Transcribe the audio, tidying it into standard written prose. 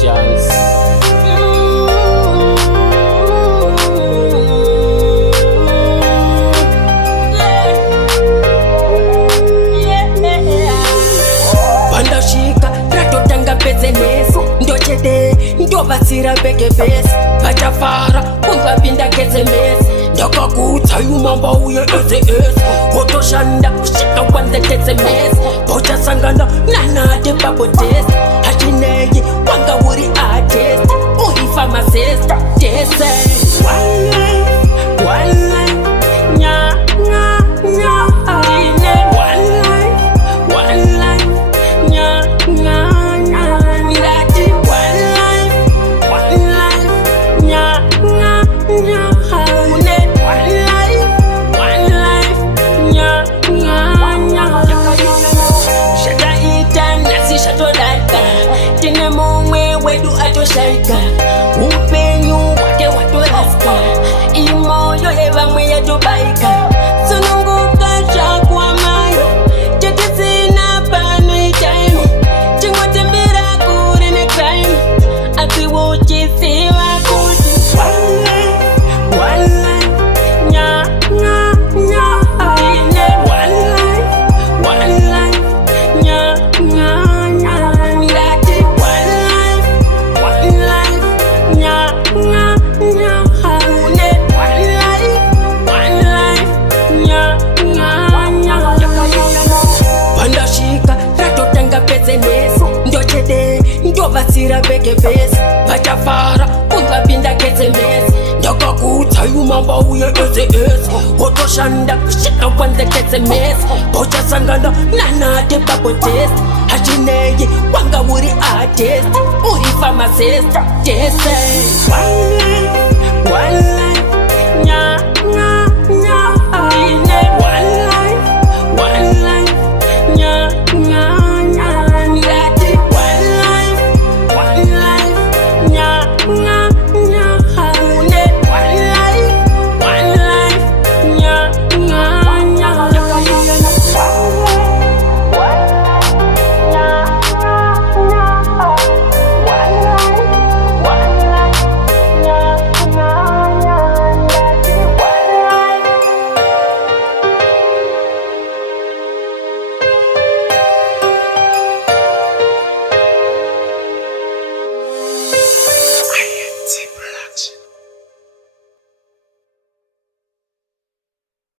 Jones. Pandashika ratotanga business ndochede ndobatsira beke base vachafara kunzvapinda kesemesi ndakakutsa yumamba uye ss wotoshanda kusvika kwanze kesemesi pochasangana nanade pabodes hachinei wanga uri artist uri pharmacist dese shaika upenyu wake watoraska imoyo yevamwe yatobaika sununguka zvakwamayo tetisina pano itaimo chingotembera kure necrime asiwochisiva kuti ndobatsira beke base vachafara kunzvapinda kesemesi ndakakutsa yumamba uye ss wotoshanda kusvika kwanze kesemesi pochasangana nanade pabodes hachinei wanga uri artist uri pharmacist dese